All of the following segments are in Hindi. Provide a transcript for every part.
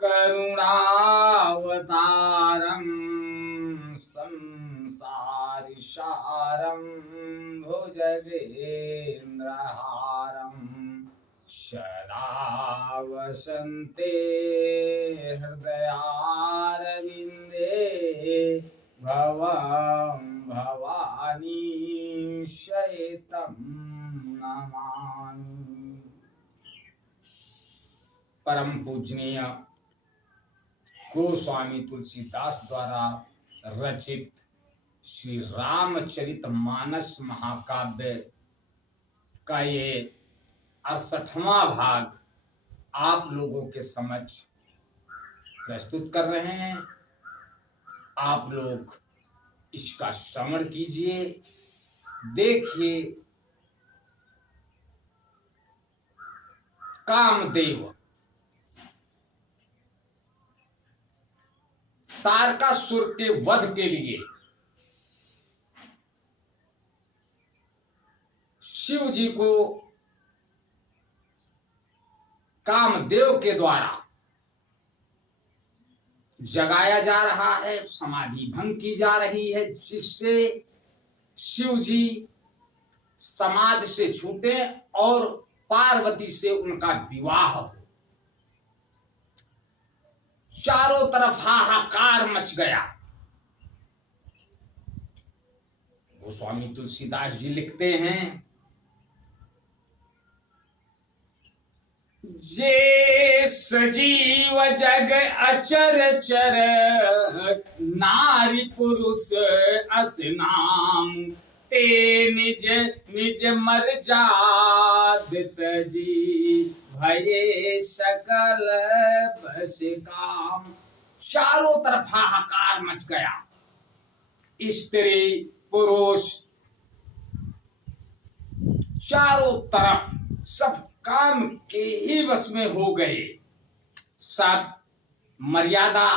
करुणावतारं संसारसारं भुजगेन्द्रहारं सदा वसन्ते हृदयारविन्दे भवं भवानी शयितं नमामि। परम पूजनीय गोस्वामी तुलसीदास द्वारा रचित श्री रामचरितमानस महाकाव्य का ये 68वां भाग आप लोगों के समक्ष प्रस्तुत कर रहे हैं। आप लोग इसका श्रवण कीजिए, देखिए। कामदेव तारकासुर के वध के लिए शिव जी को कामदेव के द्वारा जगाया जा रहा है, समाधि भंग की जा रही है, जिससे शिव जी समाधि से छूटे और पार्वती से उनका विवाह हो। चारों तरफ हाहाकार मच गया। गोस्वामी तुलसीदास जी लिखते हैं, जे सजीव जग अचर चर नारी पुरुष अस नाम ते निज निज मर जात जी भये सकल बस काम। चारों तरफ हाहाकार मच गया। स्त्री पुरुष चारों तरफ सब काम के ही वश में हो गए। सब मर्यादा,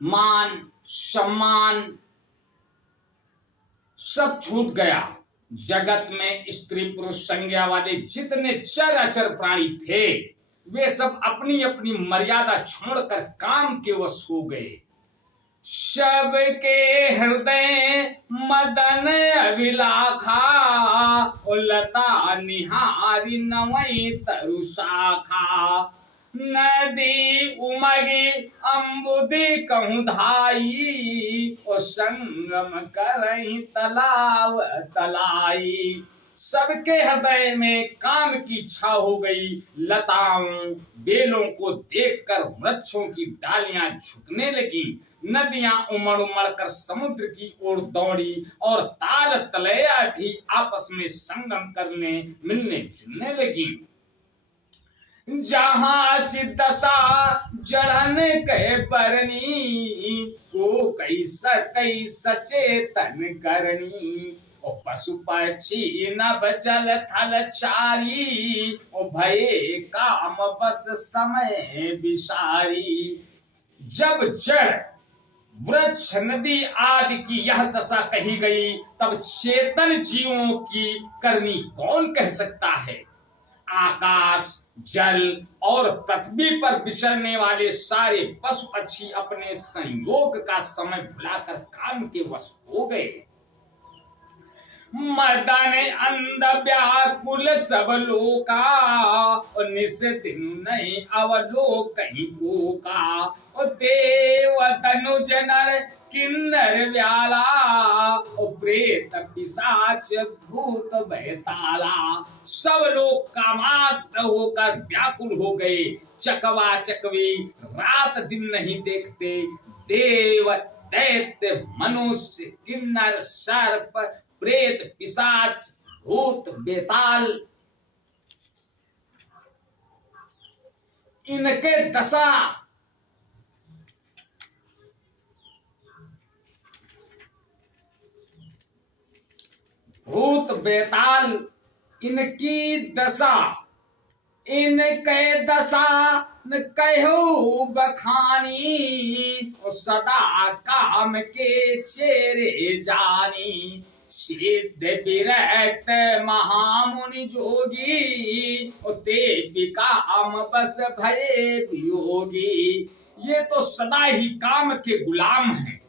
मान सम्मान सब छूट गया। जगत में स्त्री पुरुष संज्ञा वाले जितने चराचर प्राणी थे, वे सब अपनी अपनी मर्यादा छोड़कर काम के वश हो गए। सबके हृदय मदन अभिलाखा, लता निहारी नवई तरु शाखा। नदी उमगी अम्बुदी कहूँ धाई, ओ संगम करहीं तलाव तलाई। सबके हृदय में काम की इच्छा हो गई। लताओं बेलों को देखकर वृक्षों की डालियां झुकने लगी। नदियां उमड़ उमड़ कर समुद्र की ओर दौड़ी और ताल तलैया भी आपस में संगम करने मिलने जुलने लगी। जहां सिद्धसा जड़न कह बरनी, को कई सचेतन करनी। ओ पशु पक्षी नभ जल थल चारी, ओ भये काम बस समय विसारी। जब जड़ वृक्ष नदी आदि की यह दशा कही गई, तब चेतन जीवों की करनी कौन कह सकता है। आकाश जल और पृथ्वी पर विचरने वाले सारे पशु पक्षी अपने संयोग का समय भुलाकर काम के वश हो गए। मदन अंध व्याकुल सब लोका, निस दिन नहीं अवलो कहीं को का। देव तनुज नर किन्नर व्याला, प्रेत पिशाच भूत बैताला। सब लोग कामाग्र होकर व्याकुल हो गए। चकवा चकवी रात दिन नहीं देखते। देव दैत्य मनुष्य किन्नर सर्प प्रेत पिशाच भूत बेताल, इनके दशा भूत बेताल इनकी दशा, इनके दशा न कहू बखानी। सदा काम के चेरे जानी। सिद्ध विरक्त महामुनि जोगी, ते विकाम बस भये वियोगी। ये तो सदा ही काम के गुलाम हैं।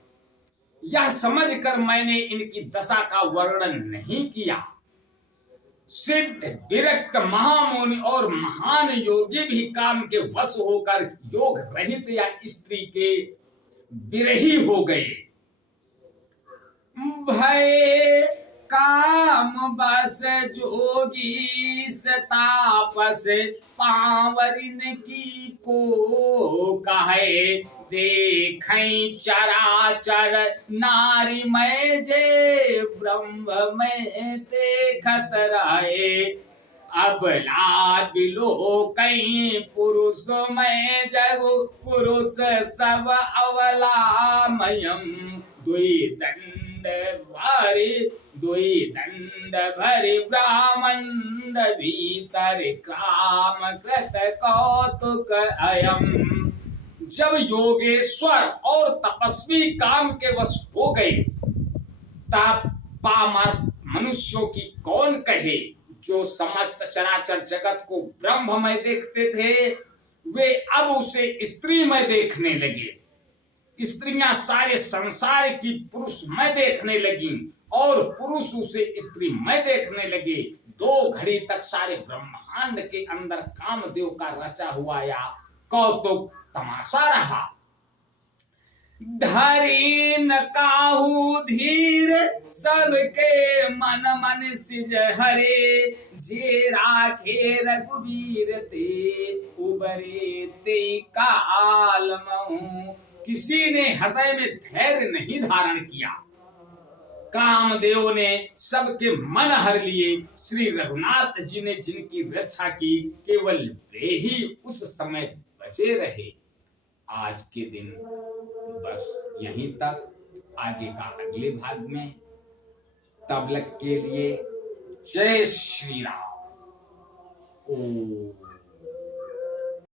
यह समझकर मैंने इनकी दशा का वर्णन नहीं किया। सिद्ध विरक्त महामुनि और महान योगी भी काम के वश होकर योग रहित या स्त्री के विरही हो गए। भय काम बस जोगी तापस, पावरिन की को कहे, देखें चराचर नारी में जे, ब्रह्म में देखत रहे। अबला बिलो कहीं पुरुष में जगु, पुरुष सब अवला मयम। दुई दंड भरी ब्राह्मण भीतर, काम कृत कौतुक अयम। जब योगेश्वर और तपस्वी काम के वश हो गए, तब पामर मनुष्यों की कौन कहे। जो समस्त चराचर जगत को ब्रह्म में देखते थे, वे अब उसे स्त्री में देखने लगे। स्त्रियां सारे संसार की पुरुष में देखने लगी और पुरुष उसे स्त्री में देखने लगे। 2 घड़ी तक सारे ब्रह्मांड के अंदर कामदेव का रचा हुआ या कौतुक तमाशा रहा। धरी न काहू धीर, सबके मन मन सिज हरे। जे राखे रघुबीर ते, उबरे ते काल महू। किसी ने हृदय में धैर्य नहीं धारण किया। कामदेव ने सबके मन हर लिए। श्री रघुनाथ जी ने जिनकी रक्षा की, केवल वे ही उस समय बचे रहे। आज के दिन बस यहीं तक। आगे का अगले भाग में। तब तक के लिए जय श्री राम। ओम।